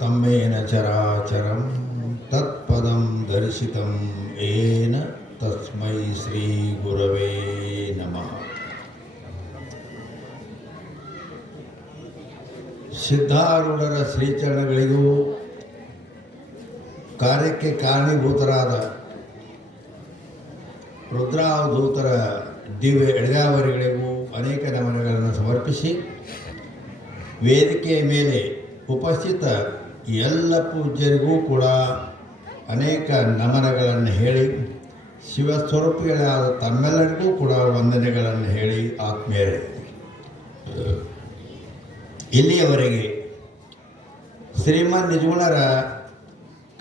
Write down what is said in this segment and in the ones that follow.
ತಮ್ಮೇನ ಚರಾಚರಂ ತತ್ಪದಂ ದರ್ಶಿತಂ ಏನ ತಸ್ಮೈ ಶ್ರೀ ಗುರವೇ ನಮಃ. ಸಿದ್ಧಾರೂಢರ ಶ್ರೀಚರಣಗಳಿಗೂ ಕಾರ್ಯಕ್ಕೆ ಕಾರಣೀಭೂತರಾದ ರುದ್ರಾವಧೂತರ ದಿವ್ಯ ಎಡಗಾವರಿಗಳಿಗೂ ಅನೇಕ ನಮನಗಳನ್ನು ಸಮರ್ಪಿಸಿ, ವೇದಿಕೆಯ ಮೇಲೆ ಉಪಸ್ಥಿತ ಎಲ್ಲ ಪೂಜ್ಯರಿಗೂ ಕೂಡ ಅನೇಕ ನಮನಗಳನ್ನು ಹೇಳಿ, ಶಿವಸ್ವರೂಪಿಗಳಾದ ತಮ್ಮೆಲ್ಲರಿಗೂ ಕೂಡ ವಂದನೆಗಳನ್ನು ಹೇಳಿ, ಆತ್ಮೀಯರೇ, ಇಲ್ಲಿಯವರೆಗೆ ಶ್ರೀಮನ್ ನಿಜಗುಣರ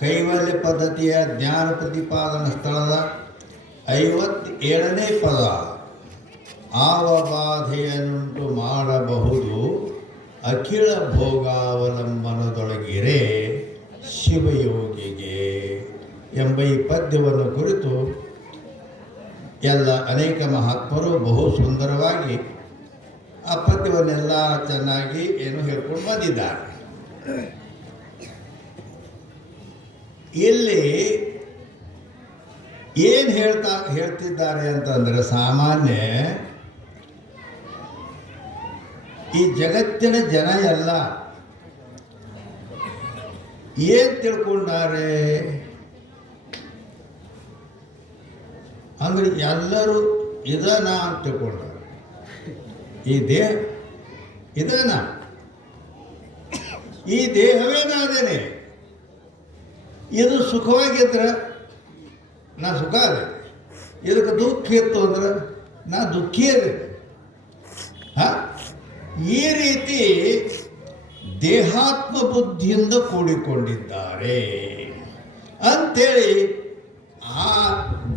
ಕೈವಲ್ಯ ಪದ್ಧತಿಯ ಜ್ಞಾನ ಪ್ರತಿಪಾದನಾ ಸ್ಥಳದ 57ನೇ ಪದ, ಆವಬಾಧೆಯನ್ನುಂಟು ಮಾಡಬಹುದು ಅಖಿಲ ಭೋಗಾವಲಂಬನದೊಳಗಿರೆ ಶಿವಯೋಗಿಗೆ ಎಂಬ ಈ ಪದ್ಯವನ್ನು ಕುರಿತು ಅನೇಕ ಮಹಾತ್ಮರು ಬಹು ಸುಂದರವಾಗಿ ಆ ಪದ್ಯವನ್ನೆಲ್ಲ ಚೆನ್ನಾಗಿ ಹೇಳ್ಕೊಂಡು ಬಂದಿದ್ದಾರೆ. ಇಲ್ಲಿ ಏನು ಹೇಳ್ತಿದ್ದಾರೆ ಅಂತಂದರೆ, ಸಾಮಾನ್ಯ ಈ ಜಗತ್ತಿನ ಜನ ಎಲ್ಲ ಏನು ತಿಳ್ಕೊಂಡಾರೆ ಅಂದ್ರೆ ಎಲ್ಲರೂ ಇದನ ಅಂತ ತಿಳ್ಕೊಂಡಾರೆ. ಈ ದೇಹ ಇದನ, ಈ ದೇಹವೇ ನಾನೇನೆ, ಇದು ಸುಖವಾಗಿದ್ರೆ ನಾ ಸುಖ ಅದೇ, ಇದಕ್ಕೆ ದುಃಖ ಇತ್ತು ಅಂದ್ರೆ ನಾ ದುಃಖಿ ಅದೇ. ಈ ರೀತಿ ದೇಹಾತ್ಮ ಬುದ್ಧಿಯಿಂದ ಕೂಡಿಕೊಂಡಿದ್ದಾರೆ ಅಂಥೇಳಿ ಆ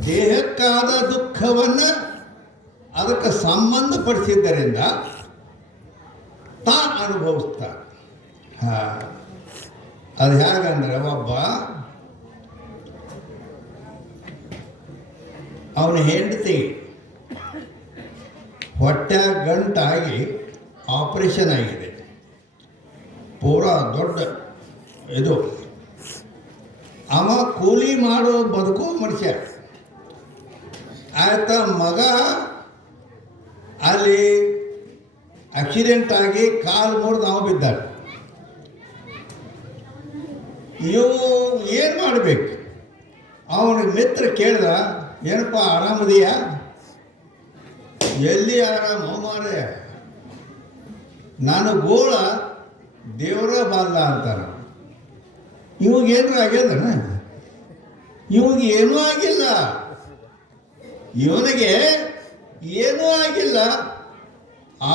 ದೇಹಕ್ಕಾದ ದುಃಖವನ್ನು ಅದಕ್ಕೆ ಸಂಬಂಧಪಡಿಸಿದ್ದರಿಂದ ತಾ ಅನುಭವಿಸ್ತಾರೆ. ಅದು ಹೇಗಂದ್ರೆ, ಒಬ್ಬ ಅವನ ಹೆಂಡತಿ ಹೊಟ್ಟೆ ಗಂಟಾಗಿ ಆಪರೇಷನ್ ಆಗಿದೆ, ಪೂರಾ ದೊಡ್ಡ ಇದು. ಅವ ಕೂಲಿ ಮಾಡೋ ಬದುಕೋ ಮನುಷ್ಯ ಆಯ್ತಾ. ಮಗ ಅಲ್ಲಿ ಆಕ್ಸಿಡೆಂಟ್ ಆಗಿ ಕಾಲು ಮುರಿದು ನಾವು ಬಿದ್ದಾಳೆ. ಇವು ಏನು ಮಾಡಬೇಕು? ಅವನ ಮಿತ್ರ ಕೇಳ್ದ, ಏನಪ್ಪ ಆರಾಮದೀಯಾ? ಎಲ್ಲಿ ಆರಾಮ ಮಾರೇ, ನಾನು ಗೋಳ ದೇವರ ಬಾಲ್ಲ ಅಂತಾನೆ. ಇವಾಗೇನು ಆಗ್ಯದನ? ಇವಾಗೇನೂ ಆಗಿಲ್ಲ, ಇವನಿಗೆ ಏನೂ ಆಗಿಲ್ಲ.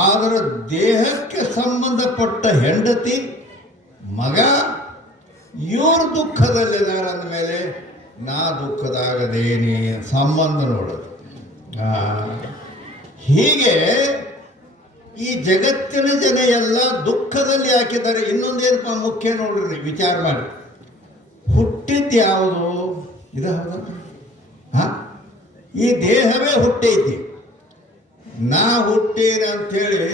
ಆದರೆ ದೇಹಕ್ಕೆ ಸಂಬಂಧಪಟ್ಟ ಹೆಂಡತಿ ಮಗ ಇವರು ದುಃಖದಲ್ಲಿದ್ದಾರೆ ಅಂದಮೇಲೆ ನಾ ದುಃಖದಾಗದೇನಿ ಸಂಬಂಧ ನೋಡೋದು. ಹೀಗೆ ಈ ಜಗತ್ತಿನ ಜನ ಎಲ್ಲ ದುಃಖದಲ್ಲಿ ಹಾಕಿದ್ದಾರೆ. ಇನ್ನೊಂದೇನಪ್ಪ ಮುಖ್ಯ ನೋಡ್ರಿ, ವಿಚಾರ ಮಾಡಿ. ಹುಟ್ಟಿದ್ದು ಯಾವುದು? ಇದು ಹೌದು. ಈ ದೇಹವೇ ಹುಟ್ಟೈತಿ. ನಾ ಹುಟ್ಟೀನ ಅಂಥೇಳಿ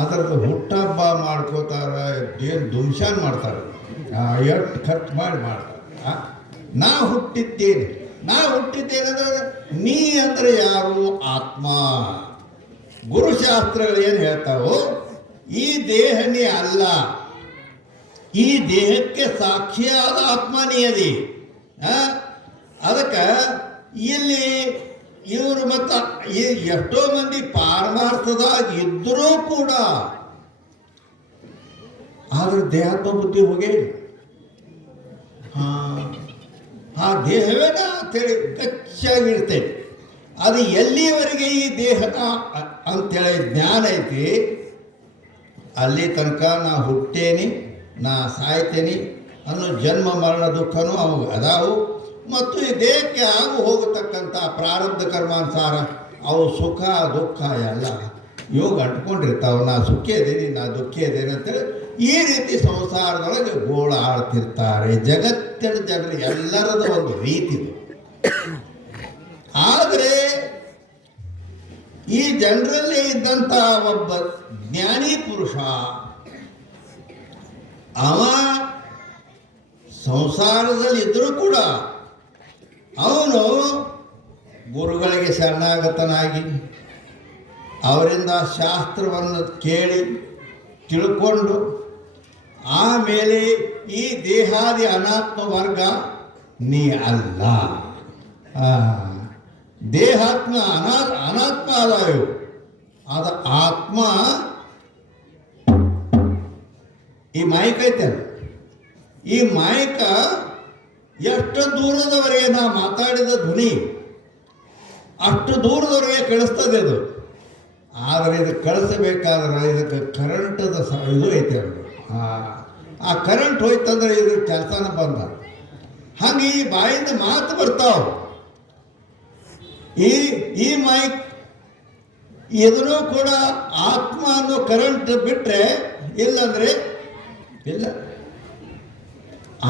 ಅದರದ್ದು ಹುಟ್ಟಹಬ್ಬ ಮಾಡ್ಕೋತಾರ, ಏನು ದುಮ್ಶಾನ್ ಮಾಡ್ತಾರೆ, ಎಷ್ಟು ಖರ್ಚು ಮಾಡ್ತಾರೆ. ನಾ ಹುಟ್ಟಿದ್ದೇನೆ ಅಂದ್ರೆ ನೀ ಅಂದರೆ ಯಾರು? ಆತ್ಮ. ಗುರುಶಾಸ್ತ್ರಗಳು ಏನು ಹೇಳ್ತಾವೋ, ಈ ದೇಹನೇ ಅಲ್ಲ, ಈ ದೇಹಕ್ಕೆ ಸಾಕ್ಷಿಯಾದ ಆತ್ಮ ನೀಯದಿ. ಅದಕ್ಕೆ ಇಲ್ಲಿ ಇವರು ಮತ್ತು ಎಷ್ಟೋ ಮಂದಿ ಪಾರಮಾರ್ಥದಾಗ ಇದ್ದರೂ ಕೂಡ ಆದ್ರೆ ದೇಹಾತ್ಮ ಬುದ್ಧಿ ಹೋಗೇ ಆ ದೇಹವೇನ ಅಂತೇಳಿ ಗಚ್ಚಾಗಿರ್ತೈತಿ. ಅದು ಎಲ್ಲಿಯವರೆಗೆ ಈ ದೇಹನ ಅಂಥೇಳಿ ಜ್ಞಾನ ಐತಿ, ಅಲ್ಲಿ ತನಕ ನಾ ಹುಟ್ಟೇನಿ, ನಾ ಸಾಯ್ತೇನೆ ಅನ್ನೋ ಜನ್ಮ ಮರಣ ದುಃಖನೂ ಅವು ಅದಾವು. ಮತ್ತು ಈ ದೇಹಕ್ಕೆ ಆಗು ಹೋಗತಕ್ಕಂಥ ಪ್ರಾರಬ್ಧ ಕರ್ಮಾನುಸಾರ ಅವು ಸುಖ ದುಃಖ ಎಲ್ಲ ಇವಾಗ ಅಂಟ್ಕೊಂಡಿರ್ತಾವೆ. ನಾ ಸುಖಿ ಇದ್ದೀನಿ, ನಾ ದುಃಖಿ ಇದ್ದೀನಿ ಅಂತೇಳಿ ಈ ರೀತಿ ಸಂಸಾರದೊಳಗೆ ಗೋಳ ಆಡ್ತಿರ್ತಾರೆ. ಜಗತ್ತಿನ ಜನರು ಎಲ್ಲರದ ಒಂದು ರೀತಿ. ಆದರೆ ಈ ಜನರಲ್ಲಿ ಇದ್ದಂಥ ಒಬ್ಬ ಜ್ಞಾನಿ ಪುರುಷ ಅವ ಸಂಸಾರದಲ್ಲಿ ಇದ್ದರೂ ಕೂಡ ಅವನು ಗುರುಗಳಿಗೆ ಶರಣಾಗತನಾಗಿ ಅವರಿಂದ ಶಾಸ್ತ್ರವನ್ನು ಕೇಳಿ ತಿಳ್ಕೊಂಡು ಆಮೇಲೆ ಈ ದೇಹಾದಿ ಅನಾತ್ಮ ವರ್ಗ ನೀ ಅಲ್ಲ, ದೇಹಾತ್ಮ ಅನಾತ್ಮ ಅಲ್ಲ ಇವು, ಅದು ಆತ್ಮ. ಈ ಮಾಯಿಕ ಐತಲ್ಲ, ಈ ಮಾಯಿಕ ಎಷ್ಟು ದೂರದವರೆಗೆ ನಾ ಮಾತಾಡಿದ ಧ್ವನಿ ಅಷ್ಟು ದೂರದವರೆಗೆ ಕಳಿಸ್ತದೆ ಅದು. ಆದರೆ ಇದು ಕಳಿಸಬೇಕಾದ್ರೆ ಇದಕ್ಕೆ ಕರೆಂಟದ ಇದು ಐತೆ ಅದು. ಆ ಕರೆಂಟ್ ಹೋಯ್ತಂದ್ರೆ ಇದ್ರ ಕೆಲಸನ ಬಂದ. ಹಂಗೆ ಈ ಬಾಯಿಂದ ಮಾತು ಬರ್ತಾವ. ಈ ಮೈಕ್ ಇದನ್ನು ಕೂಡ ಆತ್ಮ ಅನ್ನೋ ಕರೆಂಟ್ ಬಿಟ್ಟರೆ ಇಲ್ಲಂದ್ರೆ ಇಲ್ಲ.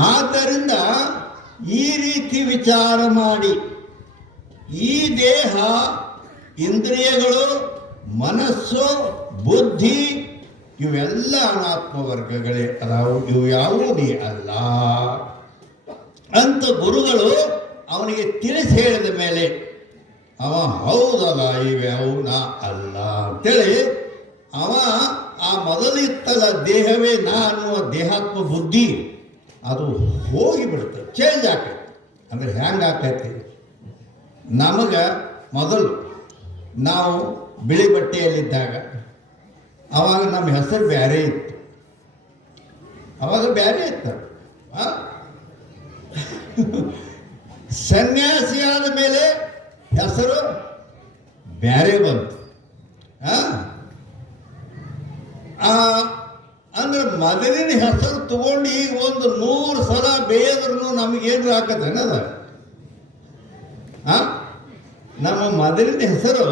ಆದ್ದರಿಂದ ಈ ರೀತಿ ವಿಚಾರ ಮಾಡಿ ಈ ದೇಹ, ಇಂದ್ರಿಯಗಳು, ಮನಸ್ಸು, ಬುದ್ಧಿ ಇವೆಲ್ಲ ಅನಾತ್ಮ ವರ್ಗಗಳೇ ಅದಾವು. ಇವು ಯಾವುದೇ ಅಲ್ಲ ಅಂತ ಗುರುಗಳು ಅವನಿಗೆ ತಿಳಿಸಿ ಹೇಳಿದ ಮೇಲೆ ಅವ ಹೌದಲ್ಲ ಇವ್ಯಾವು ನಾ ಅಲ್ಲ ಅಂತೇಳಿ ಅವ ಆ ಮೊದಲಿತ್ತಲ್ಲ ದೇಹವೇ ನಾ ಅನ್ನುವ ದೇಹಾತ್ಮ ಬುದ್ಧಿ ಅದು ಹೋಗಿಬಿಡುತ್ತೆ, ಚೇಂಜ್ ಆಕೈತಿ. ಅಂದರೆ ಹೆಂಗೆ ಆಕೈತಿ? ನಮಗೆ ಮೊದಲು ನಾವು ಬಿಳಿ ಬಟ್ಟೆಯಲ್ಲಿದ್ದಾಗ ಅವಾಗ ನಮ್ಮ ಹೆಸರು ಬೇರೆ ಇತ್ತು. ಅವಾಗ ಬೇರೆ ಇತ್ತು. ಸನ್ಯಾಸಿಯಾದ ಮೇಲೆ ಹೆಸರು ಬೇರೆ ಬಂತು. ಅಂದ್ರೆ ಮೊದಲಿನ ಹೆಸರು ತಗೊಂಡು ಈಗ ಒಂದು 100 ಸಲ ಬೇಯದ್ರೂ ನಮಗೇನು ಹಾಕತ್ತೆ ಅನ್ನೋದ. ನಮ್ಮ ಮೊದಲಿನ ಹೆಸರು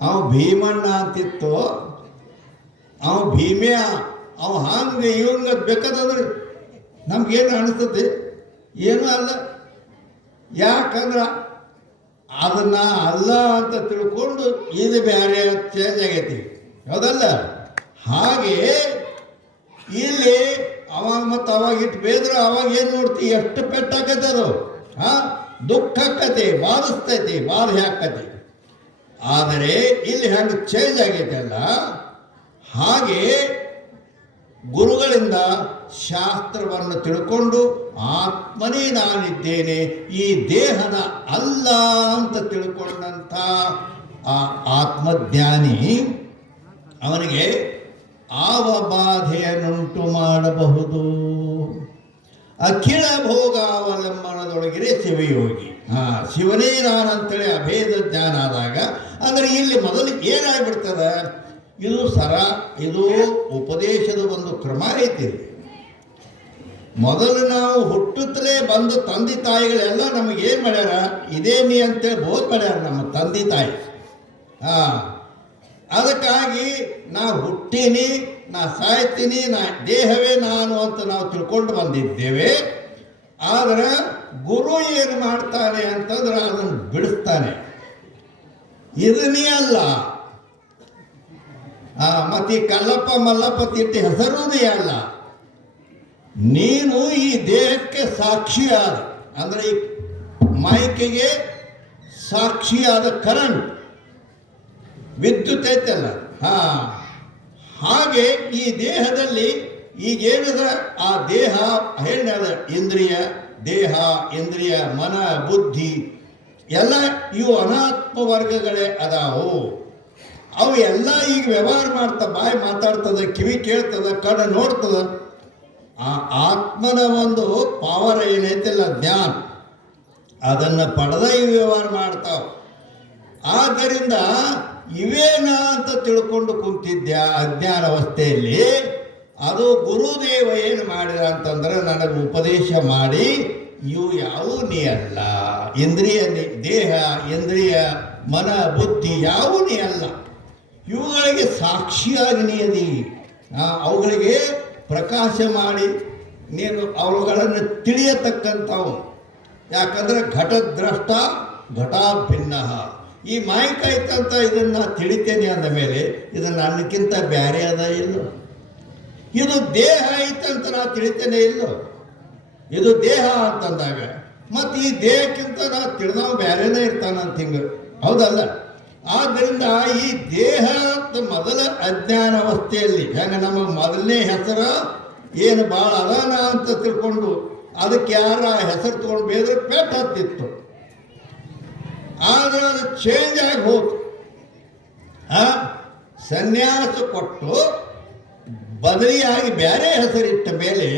ಅವ ಭೀಮಣ್ಣ ಅಂತಿತ್ತು, ಅವ ಭೀಮ್ಯ, ಅವ ಹಂಗೆ ಇವಂಗ ಬೇಕಾದಂದ್ರೆ ನಮ್ಗೇನು ಅನಿಸ್ತದೆ? ಏನೂ ಅಲ್ಲ. ಯಾಕಂದ್ರೆ ಅದನ್ನ ಅಲ್ಲ ಅಂತ ತಿಳ್ಕೊಂಡು ಇದು ಬೇರೆ ಚೇಂಜ್ ಆಗೈತಿ, ಹೌದಲ್ಲ? ಹಾಗೆ ಇಲ್ಲಿ ಅವಾಗ ಮತ್ತು ಅವಾಗ ಇಟ್ಟು ಬೇದ್ರೆ ಅವಾಗ ಏನು ನೋಡ್ತಿ, ಎಷ್ಟು ಪೆಟ್ಟಾಕತ್ತೆ ಅದು. ದುಃಖ ಆಕತಿ, ಬಾಧಿಸ್ತೈತಿ, ಬಾಧೆ ಆಕತಿ. ಆದರೆ ಇಲ್ಲಿ ಹೆಂಗೆ ಚೇಂಜ್ ಆಗೈತೆ ಅಲ್ಲ, ಹಾಗೆ ಗುರುಗಳಿಂದ ಶಾಸ್ತ್ರವನ್ನು ತಿಳ್ಕೊಂಡು ಆತ್ಮನೇ ನಾನಿದ್ದೇನೆ, ಈ ದೇಹನ ಅಲ್ಲ ಅಂತ ತಿಳ್ಕೊಂಡಂಥ ಆ ಆತ್ಮಜ್ಞಾನಿ ಅವನಿಗೆ ಆವ ಬಾಧೆಯನ್ನುಂಟು ಮಾಡಬಹುದು. ಅಖಿಲ ಭೋಗಾವಲಂಬನದೊಳಗಿರೇ ಶಿವಯೋಗಿ. ಶಿವನೇ ನಾನಂತೇಳಿ ಅಭೇದ ಜ್ಞಾನ ಆದಾಗ ಅಂದರೆ ಇಲ್ಲಿ ಮೊದಲು ಏನಾಗ್ಬಿಡ್ತದೆ, ಇದು ಉಪದೇಶದ ಒಂದು ಕ್ರಮ ಐತಿ. ಮೊದಲು ನಾವು ಹುಟ್ಟುತ್ತಲೇ ಬಂದು ತಂದೆ ತಾಯಿಗಳೆಲ್ಲ ನಮಗೇನು ಮಾಡ್ಯಾರ, ಇದೇ ನೀ ಅಂತೇಳಿ ಬೋಧ್ ಮಾಡ್ಯಾರ ನಮ್ಮ ತಂದೆ ತಾಯಿ. ಅದಕ್ಕಾಗಿ ನಾ ಹುಟ್ಟೀನಿ, ನಾ ಸಾಯ್ತೀನಿ, ನಾ ದೇಹವೇ ನಾನು ಅಂತ ನಾವು ತಿಳ್ಕೊಂಡು ಬಂದಿದ್ದೇವೆ. ಆದರೆ ಗುರು ಏನು ಮಾಡ್ತಾನೆ ಅಂತಂದ್ರೆ ಅದನ್ನು ಬಿಡಿಸ್ತಾನೆ. ಇದನ್ನೇ ಅಲ್ಲ. ಮತ್ತು ಈ ಕಲ್ಲಪ್ಪ ಮಲ್ಲಪ್ಪ ತಿಟ್ಟಿ ಹೆಸರುದೇ ಅಲ್ಲ. ನೀನು ಈ ದೇಹಕ್ಕೆ ಸಾಕ್ಷಿಯಾದ, ಅಂದರೆ ಈ ಮೈಕಿಗೆ ಸಾಕ್ಷಿಯಾದ ಕರೆಂಟ್ ವಿದ್ಯುತ್ ಐತಲ್ಲ, ಹಾಗೆ ಈ ದೇಹದಲ್ಲಿ ಈಗೇನದ ಆ ದೇಹ ಏನದ ಇಂದ್ರಿಯ, ದೇಹ, ಇಂದ್ರಿಯ, ಮನ, ಬುದ್ಧಿ ಎಲ್ಲ ಇವು ಅನಾತ್ಮ ವರ್ಗಗಳೇ ಅದಾವು. ಅವು ಎಲ್ಲ ಈಗ ವ್ಯವಹಾರ ಮಾಡ್ತಾ, ಬಾಯಿ ಮಾತಾಡ್ತದ, ಕಿವಿ ಕೇಳ್ತದ, ಕಣ್ಣು ನೋಡ್ತದ. ಆ ಆತ್ಮನ ಒಂದು ಪವರ್ ಏನೈತಿಲ್ಲ, ಜ್ಞಾನ, ಅದನ್ನು ಪಡೆದ ಇವು ವ್ಯವಹಾರ ಮಾಡ್ತಾವ. ಆದ್ದರಿಂದ ಇವೇನ ಅಂತ ತಿಳ್ಕೊಂಡು ಕುಂತಿದ್ಯಾ ಅಜ್ಞಾನ ಅವಸ್ಥೆಯಲ್ಲಿ. ಅದು ಗುರುದೇವ ಏನು ಮಾಡಿದ ಅಂತಂದ್ರೆ ನನಗೆ ಉಪದೇಶ ಮಾಡಿ ಇವು ಯಾವೂ ನೀ ಅಲ್ಲ, ಇಂದ್ರಿಯ ದೇಹ, ಇಂದ್ರಿಯ, ಮನ, ಬುದ್ಧಿ ಯಾವೂ ನೀ ಅಲ್ಲ, ಇವುಗಳಿಗೆ ಸಾಕ್ಷಿಯಾಗಿ ನೀ ಅದಿ. ಅವುಗಳಿಗೆ ಪ್ರಕಾಶ ಮಾಡಿ ನೀನು ಅವುಗಳನ್ನು ತಿಳಿಯತಕ್ಕಂಥವು. ಯಾಕಂದ್ರೆ ಘಟದ್ರಷ್ಟ ಘಟಾಭಿನ್ನ. ಈ ಮಾಯಿಕ ಐತಂತ ಇದನ್ನು ತಿಳಿತೇನೆ ಅಂದ ಮೇಲೆ ಇದು ನನ್ನಕ್ಕಿಂತ ಬೇರೆ ಅದ ಇಲ್ಲೋ, ಇದು ದೇಹ ಐತಂತ ನಾ ತಿಳಿತೇನೆ ಇಲ್ಲೋ. ಇದು ದೇಹ ಅಂತಂದಾಗ ಮತ್ತು ಈ ದೇಹಕ್ಕಿಂತ ನಾ ತಿಳಿದವ ಬೇರೆನೇ ಇರ್ತಾನಂತ ಹಿಂಗೆ ಹೌದಲ್ಲ. ಆದ್ದರಿಂದ ಈ ದೇಹ ಮೊದಲ ಅಜ್ಞಾನ ಅವಸ್ಥೆಯಲ್ಲಿ ಹೆಂಗೆ ನಮಗೆ ಮೊದಲನೇ ಹೆಸರು ಏನು ಭಾಳ ಅದಾನ ಅಂತ ತಿಳ್ಕೊಂಡು ಅದಕ್ಕೆ ಯಾರ ಹೆಸರು ತಗೊಂಡು ಬೇದ್ರೆ ಪೆಟ್ಟು ಹತ್ತಿತ್ತು. ಆದರೆ ಅದು ಚೇಂಜ್ ಆಗಿ ಹೋಯ್ತು. ಸನ್ಯಾಸ ಕೊಟ್ಟು ಬದಲಿಯಾಗಿ ಬೇರೆ ಹೆಸರಿಟ್ಟ ಮೇಲೆ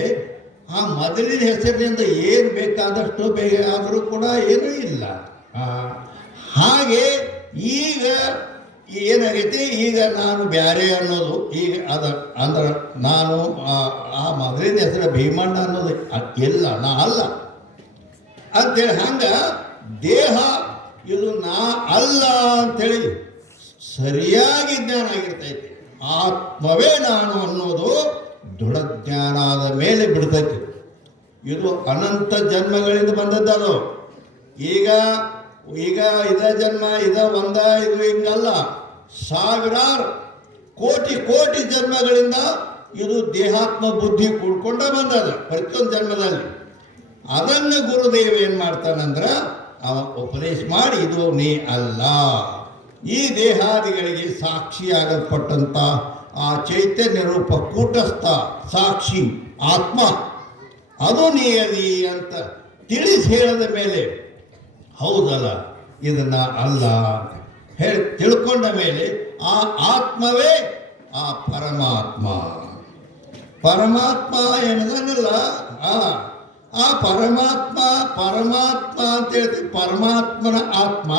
ಆ ಮೊದಲಿನ ಹೆಸರಿನಿಂದ ಏನು ಬೇಕಾದಷ್ಟು ಬೇಗ ಆದರೂ ಕೂಡ ಏನೂ ಇಲ್ಲ. ಹಾಗೆ ಈಗ ಏನಾಗೈತಿ, ಈಗ ನಾನು ಬ್ಯಾರೆ ಅನ್ನೋದು ಈಗ ಅಂದ್ರೆ ನಾನು ಆ ಮೊದಲಿನ ಹೆಸರು ಭೀಮಣ್ಣ ಅನ್ನೋದು ಇಲ್ಲ, ನಾ ಅಲ್ಲ ಅಂತೇಳಿ ಹಂಗ ದೇಹ ಇದು ನಾ ಅಲ್ಲ ಅಂಥೇಳಿ ಸರಿಯಾಗಿ ಜ್ಞಾನ ಆಗಿರ್ತೈತಿ. ಆತ್ಮವೇ ನಾನು ಅನ್ನೋದು ದೃಢ ಜ್ಞಾನ ಆದ ಮೇಲೆ ಬಿಡ್ತೈತಿ. ಇದು ಅನಂತ ಜನ್ಮಗಳಿಂದ ಬಂದದ್ದು. ಈಗ ಇದ ಜನ್ಮ ಇದು ಹಿಂಗಲ್ಲ, ಸಾವಿರಾರು ಕೋಟಿ ಜನ್ಮಗಳಿಂದ ಇದು ದೇಹಾತ್ಮ ಬುದ್ಧಿ ಕೂಡ್ಕೊಂಡ ಬಂದದ ಪ್ರತಿಯೊಂದು ಜನ್ಮದಲ್ಲಿ. ಅದನ್ನು ಗುರುದೇವ ಏನು ಮಾಡ್ತಾನಂದ್ರೆ ಅವ ಉಪದೇಶ ಮಾಡಿ ಇದು ನೀ ಅಲ್ಲ, ಈ ದೇಹಾದಿಗಳಿಗೆ ಸಾಕ್ಷಿಯಾಗಲ್ಪಟ್ಟಂಥ ಆ ಚೈತನ್ಯ ರೂಪ ಕೂಟಸ್ಥ ಸಾಕ್ಷಿ ಆತ್ಮ ಅದು ನೀಯದಿ ಅಂತ ತಿಳಿಸಿ ಹೇಳಿದ ಮೇಲೆ ಹೌದಲ್ಲ ಇದನ್ನ ಅಲ್ಲ ಹೇಳಿ ತಿಳ್ಕೊಂಡ ಮೇಲೆ ಆ ಆತ್ಮವೇ ಆ ಪರಮಾತ್ಮ ಏನದನ್ನಲ್ಲ ಆ ಪರಮಾತ್ಮ ಅಂತ ಹೇಳ್ತೀವಿ. ಪರಮಾತ್ಮನ ಆತ್ಮ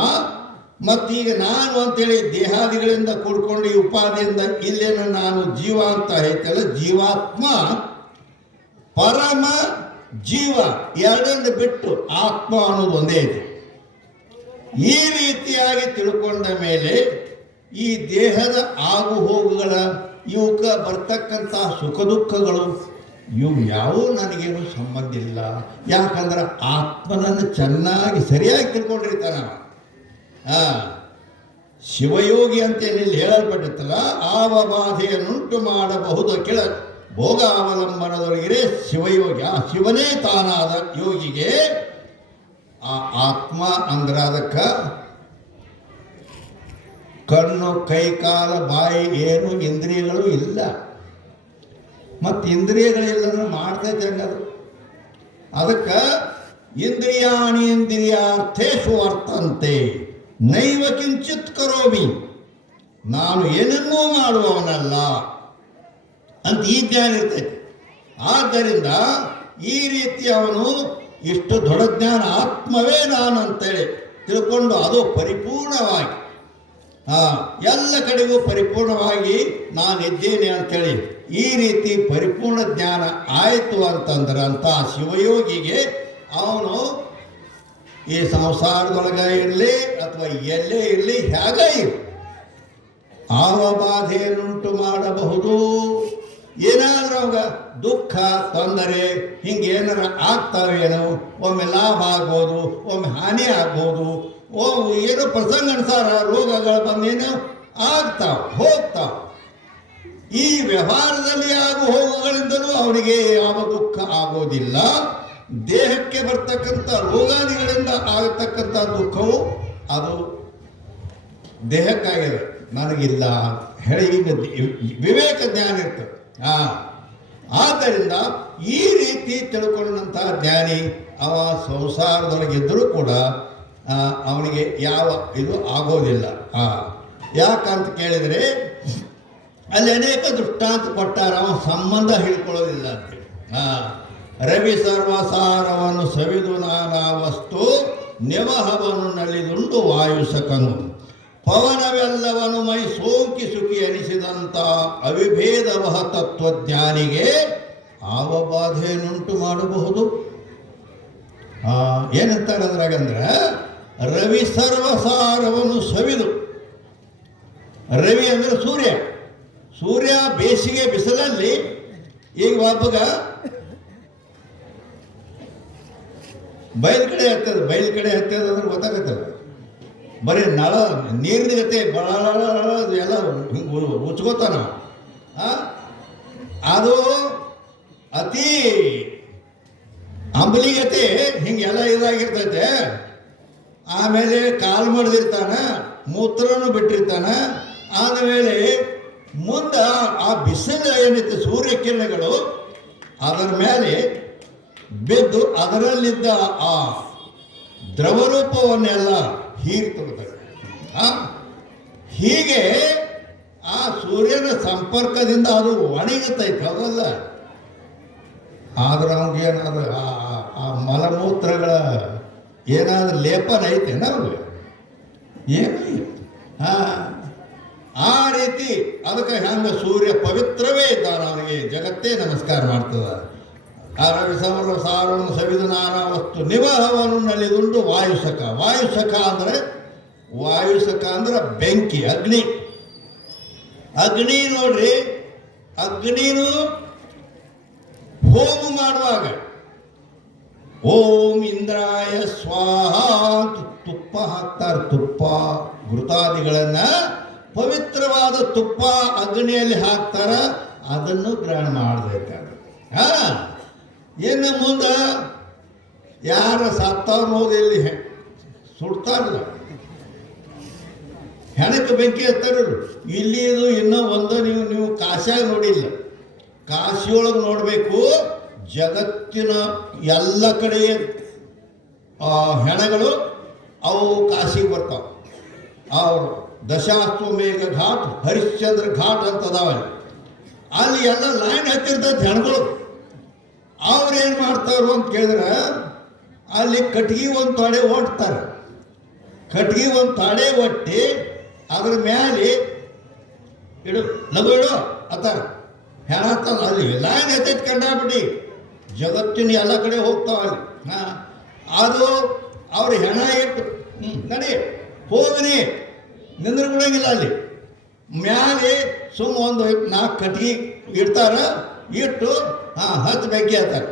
ಮತ್ತೀಗ ನಾನು ಅಂತೇಳಿ ದೇಹಾದಿಗಳಿಂದ ಕೂಡ್ಕೊಂಡು ಈ ಉಪಾಧಿಯಿಂದ ಇಲ್ಲೇನ ನಾನು ಜೀವ ಅಂತ ಐತಲ್ಲ, ಜೀವಾತ್ಮ ಪರಮ ಜೀವ ಎರಡನ್ನು ಬಿಟ್ಟು ಆತ್ಮ ಅನ್ನೋದು ಒಂದೇ ಇದೆ. ಈ ರೀತಿಯಾಗಿ ತಿಳ್ಕೊಂಡ ಮೇಲೆ ಈ ದೇಹದ ಆಗು ಹೋಗುಗಳ ಇವಕ್ಕೆ ಬರ್ತಕ್ಕಂಥ ಸುಖ ದುಃಖಗಳು ಇವು ಯಾವೂ ನನಗೇನು ಸಂಬಂಧ ಇಲ್ಲ. ಯಾಕಂದ್ರೆ ಆತ್ಮನನ್ನು ಚೆನ್ನಾಗಿ ಸರಿಯಾಗಿ ತಿಳ್ಕೊಂಡಿರ್ತಾನ. ಶಿವಯೋಗಿ ಅಂತೇನಿಲ್ಲಿ ಹೇಳಲ್ಪಟ್ಟಿತ್ತಲ್ಲ, ಆವ ಬಾಧೆಯನ್ನುಂಟು ಮಾಡಬಹುದು ಕೆಳ ಭೋಗಾವಲಂಬನದೊಳಗಿರೇ ಶಿವಯೋಗಿ. ಆ ಶಿವನೇ ತಾನಾದ ಯೋಗಿಗೆ ಆ ಆತ್ಮ ಅಂದ್ರೆ ಅದಕ್ಕೆ ಕಣ್ಣು ಕೈ ಕಾಲ ಬಾಯಿ ಏನು ಇಂದ್ರಿಯಗಳು ಇಲ್ಲ. ಮತ್ತು ಇಂದ್ರಿಯಗಳಿಲ್ಲ ಮಾಡ್ತೈತೆ ಹಂಗದು. ಅದಕ್ಕೆ ಇಂದ್ರಿಯಾರ್ಥೇಶು ವರ್ತಂತೆ ನೈವ ಕಿಂಚಿತ್ ಕರೋಮಿ, ನಾನು ಏನನ್ನೂ ಮಾಡುವವನಲ್ಲ ಅಂತ ಈ ಜ್ಞಾನ ಇರ್ತೈತೆ. ಆದ್ದರಿಂದ ಈ ರೀತಿ ಅವನು ಇಷ್ಟು ದೊಡ್ಡ ಜ್ಞಾನ ಆತ್ಮವೇ ನಾನು ಅಂತೇಳಿ ತಿಳ್ಕೊಂಡು ಅದು ಪರಿಪೂರ್ಣವಾಗಿ ಎಲ್ಲ ಕಡೆಗೂ ಪರಿಪೂರ್ಣವಾಗಿ ನಾನಿದ್ದೇನೆ ಅಂಥೇಳಿ ಈ ರೀತಿ ಪರಿಪೂರ್ಣ ಜ್ಞಾನ ಆಯಿತು ಅಂತಂದ್ರೆ ಅಂತ ಶಿವಯೋಗಿಗೆ ಅವನು ಈ ಸಂಸಾರದೊಳಗೆ ಇರಲಿ ಅಥವಾ ಎಲ್ಲೇ ಇರಲಿ ಹೇಗೆ ಇರಲಿ ಆವ ಬಾಧೆಯನ್ನುಂಟು ಮಾಡಬಹುದು. ಏನಾದರೂ ಅವಾಗ ದುಃಖ ತೊಂದರೆ ಹಿಂಗೇನಾರ ಆಗ್ತಾವೇನೋ, ಒಮ್ಮೆ ಲಾಭ ಆಗ್ಬೋದು, ಒಮ್ಮೆ ಹಾನಿ ಆಗ್ಬೋದು, ಏನೋ ಪ್ರಸಂಗ ಅನುಸಾರ ರೋಗಗಳು ಬಂದೇನೋ ಹೋಗ್ತಾವ. ಈ ವ್ಯವಹಾರದಲ್ಲಿ ಆಗು ಹೋಗುಗಳಿಂದಲೂ ಅವನಿಗೆ ಯಾವ ದುಃಖ ಆಗೋದಿಲ್ಲ. ದೇಹಕ್ಕೆ ಬರ್ತಕ್ಕಂಥ ರೋಗಾದಿಗಳಿಂದ ಆಗತಕ್ಕಂಥ ದುಃಖವು ಅದು ದೇಹಕ್ಕಾಗಿದೆ, ನನಗಿಲ್ಲ ಹೇಳಿ ಈಗ ವಿವೇಕ ಜ್ಞಾನ ಇರ್ತದೆ. ಆದ್ದರಿಂದ ಈ ರೀತಿ ತಿಳ್ಕೊಂಡಂತಹ ಜ್ಞಾನಿ ಅವ ಸಂಸಾರದೊಳಗಿದ್ದರೂ ಕೂಡ ಅವನಿಗೆ ಯಾವ ಇದು ಆಗೋದಿಲ್ಲ. ಯಾಕಂತ ಕೇಳಿದರೆ ಅಲ್ಲಿ ಅನೇಕ ದೃಷ್ಟಾಂತ ಕೊಟ್ಟಾರ, ಅವ ಸಂಬಂಧ ಹಿಡ್ಕೊಳ್ಳೋದಿಲ್ಲ ಅಂತೇಳಿ. ರವಿ ಸರ್ವಸಾರವನ್ನು ಸವಿದು ನಾನಾ ವಸ್ತು ನೆವಹವನ್ನು ನಲಿದುಂಡು ವಾಯುಸಕನು ಪವನವೆಲ್ಲವನು ಮೈ ಸೋಂಕಿ ಸುಖಿ ಅನಿಸಿದಂಥ ಅವಿಭೇದವಹ ತತ್ವಜ್ಞಾನಿಗೆ ಆವ ಬಾಧೆಯನ್ನುಂಟು ಮಾಡಬಹುದು. ಏನಂತಾರೆ ಅದ್ರಾಗಂದ್ರೆ ರವಿ ಸರ್ವಸಾರವನ್ನು ಸವಿದು, ರವಿ ಅಂದರೆ ಸೂರ್ಯ ಬೇಸಿಗೆ ಬಿಸಿಲಲ್ಲಿ ಈಗ ಒಬ್ಬಗ ಬಯಲು ಕಡೆ ಹತ್ತದ ಅಂದ್ರೆ ಗೊತ್ತಾಗತ್ತಲ್ಲ, ಬರೀ ನಳ ನೀರಿನ ಗತೆ ಎಲ್ಲ ಉಚ್ಕೋತಾನ. ಅದು ಅತಿ ಅಂಬಲಿಗತೆ ಹಿಂಗೆಲ್ಲ ಇದಾಗಿರ್ತೈತೆ. ಆಮೇಲೆ ಕಾಲು ಮಡ್ದಿರ್ತಾನ, ಮೂತ್ರನೂ ಬಿಟ್ಟಿರ್ತಾನ. ಆದಮೇಲೆ ಮುಂದೆ ಆ ಬಿಸಿಲು ಏನೈತೆ ಸೂರ್ಯಕಿರಣಗಳು ಅದರ ಮೇಲೆ ಬಿದ್ದು ಅದರಲ್ಲಿದ್ದ ಆ ದ್ರವರೂಪವನ್ನೆಲ್ಲ ಹೀರಿಕೊಳ್ತಾರೆ. ಹೀಗೆ ಆ ಸೂರ್ಯನ ಸಂಪರ್ಕದಿಂದ ಅದು ಒಣಗುತ್ತೈತೆ, ಹೌದಲ್ಲ? ಆದ್ರೆ ಅವ್ಗೇನಾದ್ರು ಆ ಮಲಮೂತ್ರಗಳ ಏನಾದ್ರೂ ಲೇಪನ ಐತೆ ನಾವು ಏನು? ಆ ರೀತಿ ಅದಕ್ಕೆ ಹೆಂಗೆ ಸೂರ್ಯ ಪವಿತ್ರವೇ ಇದ್ದಾನೆ, ಅವನಿಗೆ ಜಗತ್ತೇ ನಮಸ್ಕಾರ ಮಾಡ್ತದ. ಸಮರ ಸಾರವನ್ನು ಸವಿದು ನಾನಾ ವಸ್ತು ನಿವಹವನ್ನು ನಲಿದುಂಟು ವಾಯುಸಕ. ವಾಯುಸಕ ಅಂದ್ರೆ ಬೆಂಕಿ, ಅಗ್ನಿ. ಅಗ್ನಿ ನೋಡ್ರಿ, ಅಗ್ನಿನೂ ಹೋಮ ಮಾಡುವಾಗ ಓಂ ಇಂದ್ರಾಯ ಸ್ವಾಹ ತುಪ್ಪ ಹಾಕ್ತಾರೆ. ತುಪ್ಪ ಘೃತಾದಿಗಳನ್ನ ಪವಿತ್ರವಾದ ತುಪ್ಪ ಅಗ್ನಿಯಲ್ಲಿ ಹಾಕ್ತಾರ. ಅದನ್ನು ಗ್ರಹಣ ಮಾಡಬೇಕಾದ್ರೆ ಇನ್ನು ಮುಂದೆ ಯಾರ ಸತ್ತವ್ರು ಹೋದ ಇಲ್ಲಿ ಸುಡ್ತಾರಲ್ಲ, ಹೆಣಕ್ಕೆ ಬೆಂಕಿ ಹತ್ತಾರರು. ಇಲ್ಲಿ ಇದು ಇನ್ನೂ ಒಂದು ನೀವು ಕಾಶಿಯಾಗಿ ನೋಡಿಲ್ಲ. ಕಾಶಿಯೊಳಗೆ ನೋಡಬೇಕು, ಜಗತ್ತಿನ ಎಲ್ಲ ಕಡೆ ಹೆಣಗಳು ಅವು ಕಾಶಿಗೆ ಬರ್ತಾವೆ. ಅವರು ದಶಾಶ್ವಮೇಘ ಘಾಟ್, ಹರಿಶ್ಚಂದ್ರ ಘಾಟ್ ಅಂತ ಅದಾವಲ್ಲಿ. ಅಲ್ಲಿ ಎಲ್ಲ ಲೈನ್ ಹತ್ತಿರ್ತೈತೆ ಹೆಣಗಳು. ಅವ್ರೇನು ಮಾಡ್ತಾರೋ ಅಂತ ಕೇಳಿದ್ರೆ ಅಲ್ಲಿ ಕಟ್ಗೆ ಒಂದು ತೊಡೆ ಒಟ್ತಾರೆ. ಕಟ್ಗೆ ಒಂದು ತೊಡೆ ಒಟ್ಟಿ ಅದ್ರ ಮೇಲೆ ಲಗು ಇಡು ಅತ್ತಾರ. ಹೆಣ ಅಲ್ಲಿ ಲೈನ್ ಹತ್ತೈತೆ ಕಂಡಾಬಿಟ್ಟು ಜಗತ್ತಿನ ಎಲ್ಲ ಕಡೆ ಹೋಗ್ತಾವಲ್ಲಿ. ಅದು ಅವ್ರ ಹೆಣ ಇಟ್ಟು ನಡಿ ಹೋಗ್ರಿ ನಿಂದ್ರ ಬಿಡಂಗಿಲ್ಲ. ಅಲ್ಲಿ ಮ್ಯಾಲೆ ಸುಮ್ಮ ಒಂದು 4 ಕಟ್ಗೆ ಇಡ್ತಾರ. ಇಟ್ಟು ಹತ್ತು ಬೆಂಕಿ ಹತ್ತಾರೆ.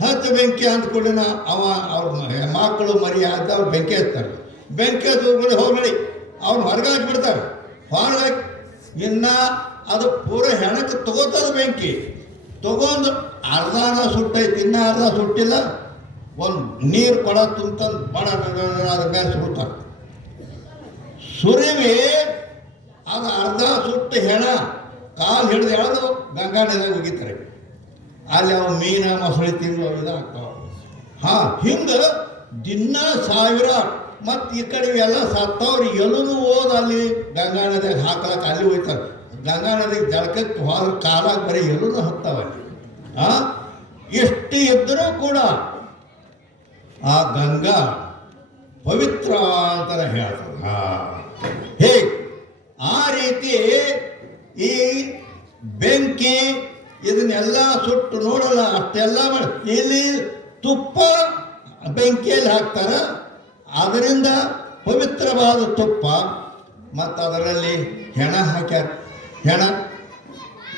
ಹತ್ತು ಬೆಂಕಿ ಅಂದ್ಕೊಂಡ ಅವ್ರ ಮಕ್ಕಳು ಮರಿ ಆದ ಅವ್ರು ಬೆಂಕಿ ಹತ್ತಾರೆ. ಬೆಂಕಿ ಹತ್ತಿ ಹೋಗಿ ಅವ್ರು ಹೊರಗೆ ಹಾಕಿಬಿಡ್ತಾರೆ. ಹೊರಗೆ ಇನ್ನು ಅದು ಪೂರ ಹೆಣಕ್ಕೆ ತಗೋತದ ಬೆಂಕಿ. ತಗೊಂಡು ಅರ್ಧನ ಸುಟ್ಟೈತಿ, ಇನ್ನೂ ಅರ್ಧ ಸುಟ್ಟಿಲ್ಲ. ಒಂದು ನೀರು ಕೊಡ ತುಂಬಂದು ಬಡ ಅದ್ರ ಮೇಲೆ ಸುಡ್ತಾರೆ. ಸುರಿವಿ ಅದು ಅರ್ಧ ಸುಟ್ಟು ಹೆಣ ಕಾಲು ಹಿಡಿದು ಎಳೆದು ಗಂಗಾ ನದಿಯಾಗ ಹೋಗಿತಾರೆ. ಅಲ್ಲಿ ಅವು ಮೀನ ಮೊಸಳಿ ತಿಂದು ಇದಾಗ್ತಾವ. ಹಿಂಗೆ ದಿನ 1000 ಮತ್ತು ಈ ಕಡೆ ಎಲ್ಲ ಸತ್ತವ್ರು ಎಲ್ಲೂ ಹೋದ ಅಲ್ಲಿ ಗಂಗಾ ನದಿಯಾಗ ಹಾಕ್ಲಕ್ಕೆ ಅಲ್ಲಿ ಹೋಗ್ತಾರೆ. ಗಂಗಾ ನದಿಗೆ ಜಳಕಕ್ಕೆ ಹೋದ್ರೆ ಕಾಲಾಗ ಬರೀ ಎಲ್ಲೂ ಹತ್ತಾವಲ್ಲಿ. ಎಷ್ಟು ಇದ್ದರೂ ಕೂಡ ಆ ಗಂಗಾ ಪವಿತ್ರ ಅಂತಾನೆ ಹೇಳ್ತಾರೆ. ಹೇಗೆ ಆ ರೀತಿ ಈ ಬೆಂಕಿ ಇದನ್ನೆಲ್ಲ ಸುಟ್ಟು ನೋಡಲ್ಲ, ಅಷ್ಟೆಲ್ಲ ಮಾಡಿ ಇಲ್ಲಿ ತುಪ್ಪ ಬೆಂಕಿಯಲ್ಲಿ ಹಾಕ್ತಾರ. ಅದರಿಂದ ಪವಿತ್ರವಾದ ತುಪ್ಪ ಮತ್ತು ಅದರಲ್ಲಿ ಹೆಣ ಹಾಕ್ಯಾರ. ಹೆಣ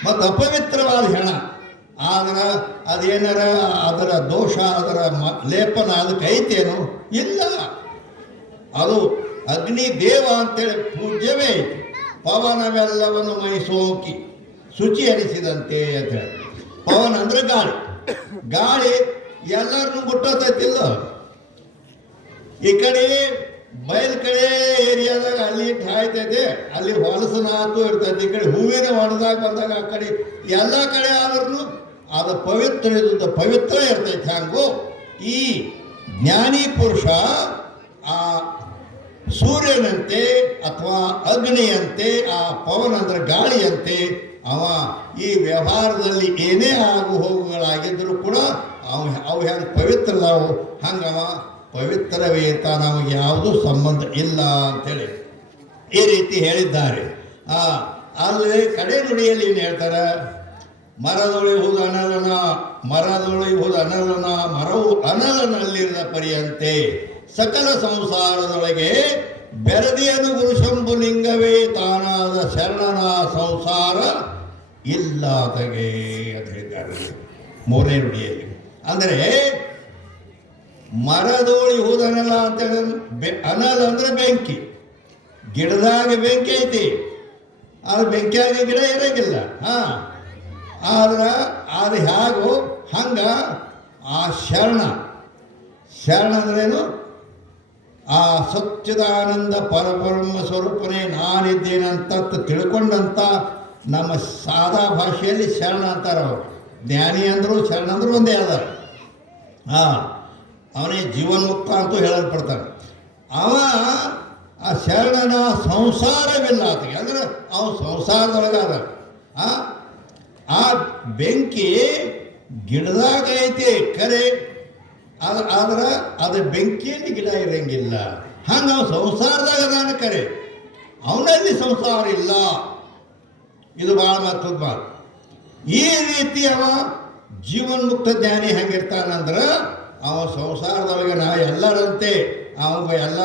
ಮತ್ತು ಅಪವಿತ್ರವಾದ ಹೆಣ. ಆದ್ರೆ ಅದೇನಾರ ಅದರ ದೋಷ, ಅದರ ಲೇಪನ ಅದಕ್ಕೆ ಐತೇನು? ಇಲ್ಲ. ಅದು ಅಗ್ನಿ ದೇವ ಅಂತೇಳಿ ಪೂಜ್ಯವೇ ಐತಿ. ಪವನವೆಲ್ಲವನ್ನು ಮೈ ಸೋಕಿ ಶುಚಿ ಅನಿಸಿದಂತೆ ಅಂತ ಹೇಳಿ. ಪವನ ಅಂದ್ರೆ ಗಾಳಿ. ಗಾಳಿ ಎಲ್ಲರನ್ನೂ ಮುಟ್ಟೋತೈತಿಲ್ಲ. ಈ ಕಡೆ ಬಯಲು ಕಡೆ ಏರಿಯಾದಾಗ ಅಲ್ಲಿ ಹಾಯ್ತೈತೆ, ಅಲ್ಲಿ ಹೊಲಸನಾತು ಇರ್ತೈತೆ. ಈ ಕಡೆ ಹೂವಿನ ಹೊಣದಾಗ ಬಂದಾಗ ಆ ಕಡೆ ಎಲ್ಲ ಕಡೆ ಆದ್ರೂ ಅದು ಪವಿತ್ರ ಪವಿತ್ರ ಇರ್ತೈತೆ. ಹಂಗು ಈ ಜ್ಞಾನಿ ಪುರುಷ ಆ ಸೂರ್ಯನಂತೆ ಅಥವಾ ಅಗ್ನಿಯಂತೆ, ಆ ಪವನ ಅಂದ್ರೆ ಗಾಳಿಯಂತೆ ಅವ ಈ ವ್ಯವಹಾರದಲ್ಲಿ ಏನೇ ಆಗು ಹೋಗುಗಳಾಗಿದ್ದರೂ ಕೂಡ ಅವು ಹೆಂಗೆ ಪವಿತ್ರದಾವು ಹಂಗವ ಪವಿತ್ರವೇ ಅಂತ ನಮಗೆ ಯಾವುದೂ ಸಂಬಂಧ ಇಲ್ಲ ಅಂತೇಳಿ ಈ ರೀತಿ ಹೇಳಿದ್ದಾರೆ. ಅಲ್ಲಿ ಕಡೆ ನುಡಿಯಲ್ಲಿ ಏನು ಹೇಳ್ತಾರೆ? ಮರದೊಳೆಯುವುದು ಅನಲನ, ಮರದೊಳೆಯುವುದು ಅನಲನ, ಮರವು ಅನಲನಲ್ಲಿರದ ಪರಿಯಂತೆ ಸಕಲ ಸಂಸಾರದೊಳಗೆ ಬೆರದಿಯನು ಗುರುಶಂಭುಲಿಂಗವೇ ತಾನಾದ ಶರಣನ ಸಂಸಾರ ಇಲ್ಲಾತಗೆ ಅಂತ ಹೇಳಿದ್ದಾರೆ 3ನೇ ನುಡಿಯಲ್ಲಿ. ಅಂದರೆ ಮರದೋಳಿಯುವುದು ಅನಲ ಅಂತ ಹೇಳಿ, ಅನಲ ಅಂದ್ರೆ ಬೆಂಕಿ. ಗಿಡದಾಗ ಬೆಂಕಿ ಐತಿ, ಅದು ಬೆಂಕಿಯಾಗ ಗಿಡ ಇರೋಂಗಿಲ್ಲ. ಆದ್ರೆ ಅದು ಹೇಗೋ ಹಂಗ ಆ ಶರಣ ಅಂದ್ರೇನು? ಆ ಸಚ್ಚಿದಾನಂದ ಪರಬ್ರಹ್ಮ ಸ್ವರೂಪನೇ ನಾನಿದ್ದೇನಂತ ತಿಳ್ಕೊಂಡಂಥ ನಮ್ಮ ಸಾದಾ ಭಾಷೆಯಲ್ಲಿ ಶರಣ ಅಂತಾರೆ ಅವರು. ಜ್ಞಾನಿ ಅಂದರು ಶರಣ ಅಂದರು ಒಂದೇ ಅದ. ಅವನೇ ಜೀವನ್ಮುಕ್ತ ಅಂತೂ ಹೇಳಲ್ಪಡ್ತಾನೆ. ಅವ ಆ ಶರಣನ ಸಂಸಾರವಿಲ್ಲ ಆತಗೆ, ಅಂದ್ರೆ ಅವನು ಸಂಸಾರದೊಳಗಾದ. ಆ ಬೆಂಕಿ ಗಿಡದಾಗ ಐತಿ ಖರೆ, ಆದ್ರೆ ಅದು ಬೆಂಕಿಯಲ್ಲಿ ಗಿಡ ಇರಂಗಿಲ್ಲ. ಹಂಗೆ ಅವನು ಸಂಸಾರದಾಗ ಅದಾನ ಖರೆ, ಅವನಲ್ಲಿ ಸಂಸಾರ ಇಲ್ಲ. ಇದು ಭಾಳ ಮಹತ್ವದ ಮಾತು. ಈ ರೀತಿ ಅವ ಜೀವನ್ಮುಕ್ತ ಜ್ಞಾನಿ ಹೆಂಗಿರ್ತಾನಂದ್ರೆ, ಅವ ಸಂಸಾರದೊಳಗೆ ಎಲ್ಲರಂತೆ ಅವಾಗ ಎಲ್ಲ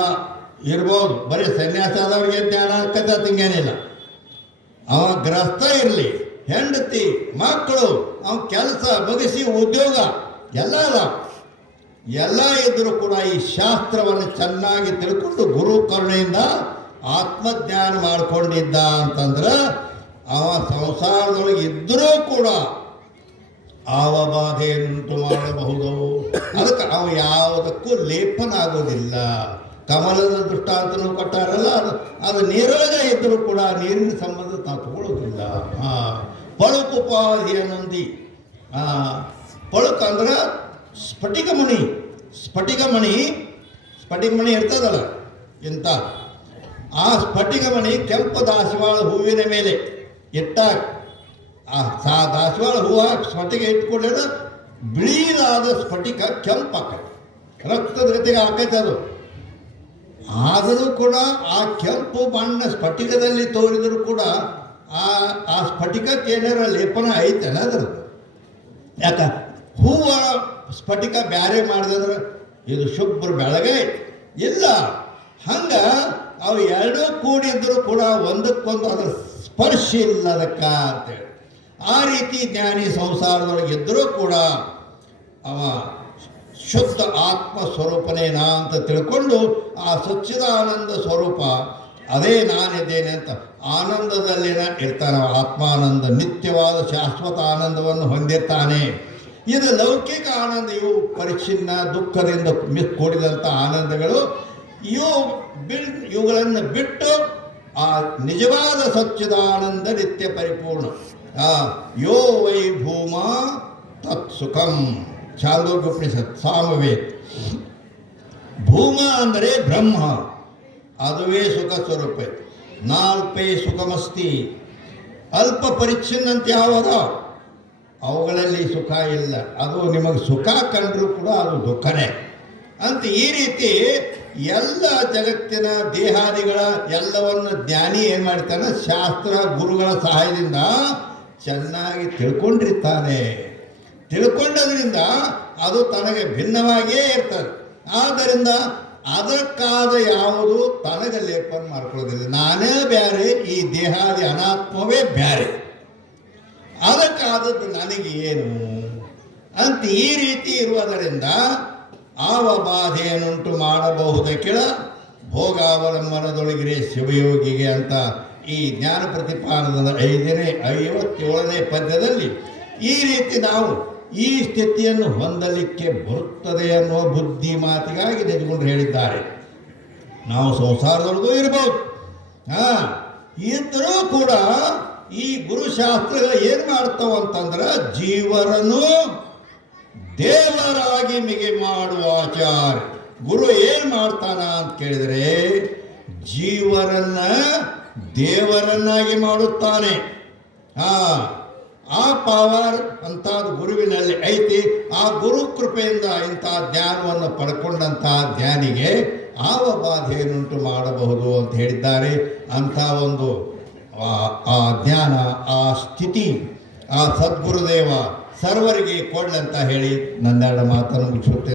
ಇರ್ಬೋದು. ಬರೀ ಸನ್ಯಾಸ ಆದವ್ರಿಗೆ ಜ್ಞಾನ ಆಗ್ತದೆ ತಿಂಗೇನಿಲ್ಲ. ಅವ ಗ್ರಸ್ತ ಇರಲಿ, ಹೆಂಡತಿ ಮಕ್ಕಳು, ಅವನ ಕೆಲಸ ಬಗೆಸಿ ಉದ್ಯೋಗ ಎಲ್ಲ ಅದ. ಎಲ್ಲ ಇದ್ದರೂ ಕೂಡ ಈ ಶಾಸ್ತ್ರವನ್ನು ಚೆನ್ನಾಗಿ ತಿಳ್ಕೊಂಡು ಗುರು ಕರುಣೆಯಿಂದ ಆತ್ಮಜ್ಞಾನ ಮಾಡಿಕೊಂಡಿದ್ದ ಅಂತಂದ್ರೆ, ಅವ ಸಂಸಾರದೊಳಗೆ ಇದ್ದರೂ ಕೂಡ ಆವ ಬಾಧೆಯನ್ನುಂಟು ಮಾಡಬಹುದು. ಅದಕ್ಕೆ ಅವ ಯಾವುದಕ್ಕೂ ಲೇಪನ ಆಗೋದಿಲ್ಲ. ಕಮಲದ ದೃಷ್ಟಾಂತನೂ ಕೊಟ್ಟಾರಲ್ಲ, ಅದು ನೀರೊಳಗೆ ಇದ್ದರೂ ಕೂಡ ನೀರಿನ ಸಂಬಂಧ ನಾವು ತಗೊಳ್ಳೋದಿಲ್ಲ. ಪಳುಕುಪಾಧಿ ಅನ್ನೊಂದಿ. ಪಳುಕು ಅಂದ್ರೆ ಸ್ಫಟಿಕಮಣಿ ಇರ್ತದಲ್ಲ ಇಂಥ ಆ ಸ್ಫಟಿಕಮಣಿ ಕೆಂಪು ದಾಸವಾಳ ಹೂವಿನ ಮೇಲೆ ಇಟ್ಟಾಗ ಆ ದಾಸವಾಳ ಹೂವು ಸ್ಫಟಿಕ ಇಟ್ಕೊಂಡ್ರೆ ಬಿಳಿದಾದ ಸ್ಫಟಿಕ ಕೆಂಪಾಕೈತೆ, ರಕ್ತದ ಜೊತೆಗೆ ಆಕೈತೆ ಅದು. ಆದರೂ ಕೂಡ ಆ ಕೆಂಪು ಬಣ್ಣ ಸ್ಫಟಿಕದಲ್ಲಿ ತೋರಿದರೂ ಕೂಡ ಆ ಸ್ಫಟಿಕಕ್ಕೆ ಏನಾರ ಲೇಪನ ಐತೆನ ಅದ್ರದ್ದು? ಯಾಕ ಹೂವು ಸ್ಫಟಿಕ ಬ್ಯಾರೆ ಮಾಡಿದ್ರೆ ಇದು ಶುಭ್ರ ಬೆಳಗ್ಗೆ ಇಲ್ಲ. ಹಂಗೆ ಅವು ಎರಡೂ ಕೂಡಿದ್ರೂ ಕೂಡ ಒಂದಕ್ಕೊಂದು ಅದರ ಸ್ಪರ್ಶ ಇಲ್ಲ ಅದಕ್ಕೆ ಅಂತೇಳಿ. ಆ ರೀತಿ ಜ್ಞಾನಿ ಸಂಸಾರದೊಳಗೆ ಇದ್ದರೂ ಕೂಡ ಅವ ಶುದ್ಧ ಆತ್ಮ ಸ್ವರೂಪನೇನಾ ಅಂತ ತಿಳ್ಕೊಂಡು ಆ ಸಚ್ಚಿದಾನಂದ ಸ್ವರೂಪ ಅದೇ ನಾನಿದ್ದೇನೆ ಅಂತ ಆನಂದದಲ್ಲಿನ ಇರ್ತಾನೆ. ಆತ್ಮಾನಂದ ನಿತ್ಯವಾದ ಶಾಶ್ವತ ಆನಂದವನ್ನು ಹೊಂದಿರ್ತಾನೆ. ಇದು ಲೌಕಿಕ ಆನಂದ, ಇವು ಪರಿಚ್ಛಿನ್ನ ದುಃಖದಿಂದ ಕೂಡಿದಂಥ ಆನಂದಗಳು. ಇವುಗಳನ್ನು ಬಿಟ್ಟು ಆ ನಿಜವಾದ ಸಚ್ಚಿದಾನಂದ ನಿತ್ಯ ಪರಿಪೂರ್ಣ. ಯೋ ವೈ ಭೂಮ ತತ್ ಸುಖಂ, ಛಾಂದೋಗ್ಯೋಪನಿಷತ್ ಸಾಮವೇದ. ಭೂಮ ಅಂದರೆ ಬ್ರಹ್ಮ, ಅದುವೇ ಸುಖ ಸ್ವರೂಪ. ನಾಲ್ಪೇ ಸುಖಮಸ್ತಿ, ಅಲ್ಪ ಪರಿಚ್ಛಿನ್ನ ಅಂತ ಯಾವದ ಅವುಗಳಲ್ಲಿ ಸುಖ ಇಲ್ಲ. ಅದು ನಿಮಗೆ ಸುಖ ಕಂಡ್ರೂ ಕೂಡ ಅದು ದುಃಖನೇ ಅಂತ. ಈ ರೀತಿ ಎಲ್ಲ ಜಗತ್ತಿನ ದೇಹಾದಿಗಳ ಎಲ್ಲವನ್ನು ಜ್ಞಾನಿ ಏನು ಮಾಡ್ತಾನೆ, ಶಾಸ್ತ್ರ ಗುರುಗಳ ಸಹಾಯದಿಂದ ಚೆನ್ನಾಗಿ ತಿಳ್ಕೊಂಡಿರ್ತಾನೆ. ತಿಳ್ಕೊಂಡದ್ರಿಂದ ಅದು ತನಗೆ ಭಿನ್ನವಾಗಿಯೇ ಇರ್ತದೆ. ಆದ್ದರಿಂದ ಅದಕ್ಕಾದ ಯಾವುದು ತನಗೆ ಲೇಪನ ಮಾಡ್ಕೊಳ್ಳೋದಿಲ್ಲ. ನಾನೇ ಬೇರೆ, ಈ ದೇಹಾದಿ ಅನಾತ್ಮವೇ ಬೇರೆ, ಅದಕ್ಕಾದದ್ದು ನನಗೆ ಏನು ಅಂತ ಈ ರೀತಿ ಇರುವುದರಿಂದ ಆವ ಬಾಧೆಯನ್ನುಂಟು ಮಾಡಬಹುದೇ ಕೆಳ ಭೋಗಾವಲಂಬನದೊಳಗಿರೆ ಶಿವಯೋಗಿಗೆ ಅಂತ ಈ ಜ್ಞಾನ ಪ್ರತಿಪಾದನದ 57ನೇ ಪದ್ಯದಲ್ಲಿ ಈ ರೀತಿ ನಾವು ಈ ಸ್ಥಿತಿಯನ್ನು ಹೊಂದಲಿಕ್ಕೆ ಬರುತ್ತದೆ ಅನ್ನುವ ಬುದ್ಧಿ ಮಾತಿಗಾಗಿ ನಿಜಗೊಂಡು ಹೇಳಿದ್ದಾರೆ. ನಾವು ಸಂಸಾರದೊಳಗೂ ಇರ್ಬೋದು, ಇದ್ದರೂ ಕೂಡ ಈ ಗುರುಶಾಸ್ತ್ರಗಳು ಏನು ಮಾಡ್ತಾವ ಅಂತಂದ್ರೆ, ಜೀವರನ್ನು ದೇವರಾಗಿ ಮಿಗೆ ಮಾಡುವ ಆಚಾರ. ಗುರು ಏನು ಮಾಡ್ತಾನ ಅಂತ ಕೇಳಿದರೆ, ಜೀವರನ್ನ ದೇವರನ್ನಾಗಿ ಮಾಡುತ್ತಾನೆ. ಆ ಪವರ್ ಅಂತ ಗುರುವಿನಲ್ಲಿ ಐತಿ. ಆ ಗುರು ಕೃಪೆಯಿಂದ ಇಂಥ ಜ್ಞಾನವನ್ನು ಪಡ್ಕೊಂಡಂಥ ಜ್ಞಾನಿಗೆ ಆವ ಬಾಧೆಯನ್ನುಂಟು ಮಾಡಬಹುದು ಅಂತ ಹೇಳಿದ್ದಾರೆ. ಅಂಥ ಒಂದು ಆ ಜ್ಞಾನ, ಆ ಸ್ಥಿತಿ ಆ ಸದ್ಗುರುದೇವ ಸರ್ವರಿಗೆ ಕೊಡ್ಲಂತ ಹೇಳಿ ನನ್ನೆರಡು ಮಾತನ್ನು ಮುಗಿಸುತ್ತೇನೆ.